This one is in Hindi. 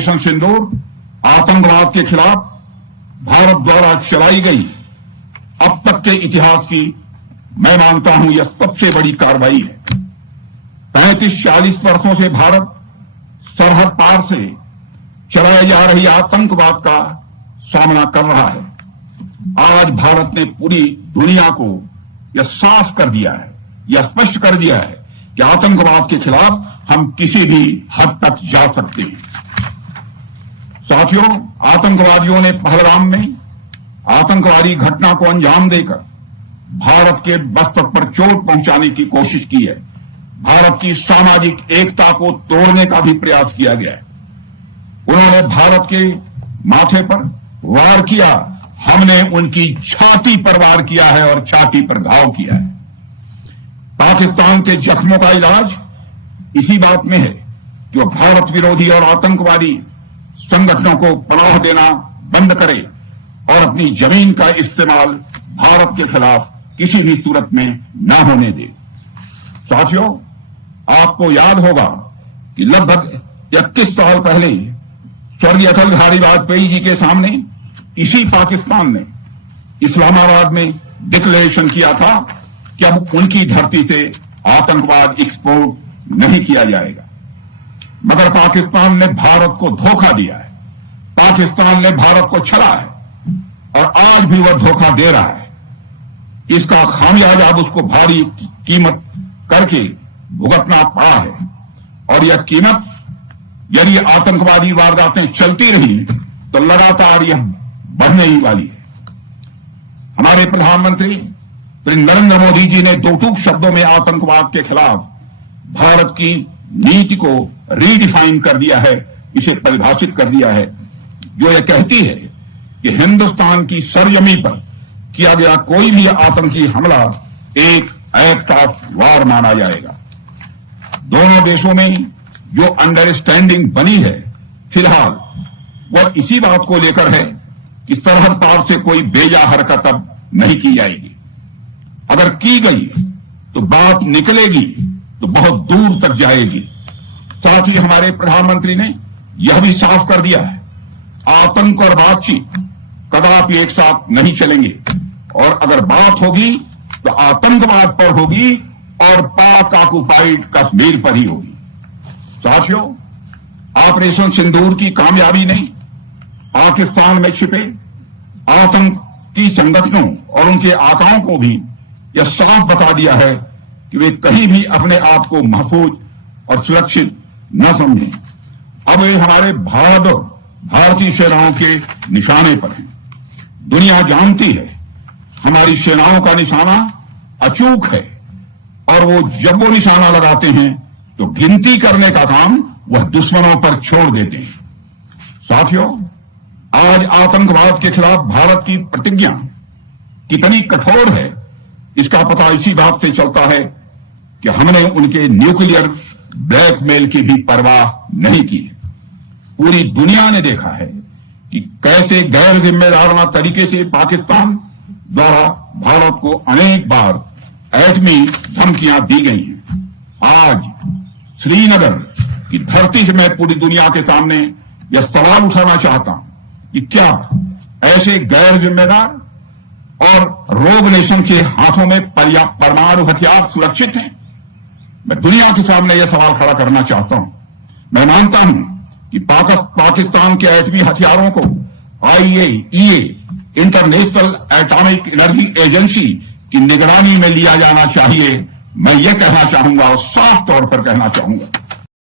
ऑपरेशन सिंदूर आतंकवाद के खिलाफ भारत द्वारा चलाई गई अब तक के इतिहास की मैं मानता हूं यह सबसे बड़ी कार्रवाई है। 35-40 वर्षों से भारत सरहद पार से चलाई जा रही आतंकवाद का सामना कर रहा है। आज भारत ने पूरी दुनिया को यह साफ कर दिया है, यह स्पष्ट कर दिया है कि आतंकवाद के खिलाफ हम किसी भी हद तक जा सकते हैं। साथियों, आतंकवादियों ने पहलगाम में आतंकवादी घटना को अंजाम देकर भारत के मस्तक पर चोट पहुंचाने की कोशिश की है। भारत की सामाजिक एकता को तोड़ने का भी प्रयास किया गया है। उन्होंने भारत के माथे पर वार किया, हमने उनकी छाती पर वार किया है और छाती पर घाव किया है। पाकिस्तान के जख्मों का इलाज इसी बात में है कि वह भारत विरोधी और आतंकवादी संगठनों को पनाह देना बंद करे और अपनी जमीन का इस्तेमाल भारत के खिलाफ किसी भी सूरत में न होने दे। साथियों, आपको याद होगा कि लगभग 21 साल पहले स्वर्गीय अटल बिहारी वाजपेयी जी के सामने इसी पाकिस्तान ने इस्लामाबाद में डिक्लेरेशन किया था कि अब उनकी धरती से आतंकवाद एक्सपोर्ट नहीं किया जाएगा। मगर पाकिस्तान ने भारत को धोखा दिया है, पाकिस्तान ने भारत को छला है और आज भी वह धोखा दे रहा है। इसका खामियाजा अब उसको भारी कीमत करके भुगतना पड़ा है और यह कीमत यदि आतंकवादी वारदातें चलती रही तो लगातार यह बढ़ने ही वाली है। हमारे प्रधानमंत्री श्री नरेंद्र मोदी जी ने दो टूक शब्दों में आतंकवाद के खिलाफ भारत की नीति को रीडिफाइन कर दिया है, इसे परिभाषित कर दिया है, जो यह कहती है कि हिंदुस्तान की सरजमी पर किया गया कोई भी आतंकी हमला एक एक्ट ऑफ वॉर माना जाएगा। दोनों देशों में जो अंडरस्टैंडिंग बनी है फिलहाल वह इसी बात को लेकर है कि सरहद पार से कोई बेजा हरकत अब नहीं की जाएगी। अगर की गई तो बात निकलेगी तो बहुत दूर तक जाएगी। साथ ही हमारे प्रधानमंत्री ने यह भी साफ कर दिया है, आतंक और बातचीत कदापि एक साथ नहीं चलेंगे और अगर बात होगी तो आतंकवाद पर होगी और पाक ऑक्युपाइड कश्मीर पर ही होगी। साथियों, ऑपरेशन सिंदूर की कामयाबी ने पाकिस्तान में छिपे आतंकी संगठनों और उनके आकाओं को भी यह साफ बता दिया है कि वे कहीं भी अपने आप को महफूज और सुरक्षित न समझें। अब वे हमारे बहादुर भारतीय सेनाओं के निशाने पर हैं। दुनिया जानती है हमारी सेनाओं का निशाना अचूक है और वो जब वो निशाना लगाते हैं तो गिनती करने का काम वह दुश्मनों पर छोड़ देते हैं। साथियों, आज आतंकवाद के खिलाफ भारत की प्रतिज्ञा कितनी कठोर है इसका पता इसी बात से चलता है कि हमने उनके न्यूक्लियर ब्लैकमेल की भी परवाह नहीं की। पूरी दुनिया ने देखा है कि कैसे गैर जिम्मेदाराना तरीके से पाकिस्तान द्वारा भारत को अनेक बार एटमी धमकियां दी गई हैं। आज श्रीनगर की धरती से मैं पूरी दुनिया के सामने यह सवाल उठाना चाहता हूं कि क्या ऐसे गैर जिम्मेदार और रोग नेशन के हाथों में परमाणु हथियार सुरक्षित हैं? मैं दुनिया के सामने यह सवाल खड़ा करना चाहता हूं। मैं मानता हूं कि पाकिस्तान के एटमी हथियारों को IAEA international atomic energy agency की निगरानी में लिया जाना चाहिए। मैं यह कहना चाहूंगा और साफ तौर पर कहना चाहूंगा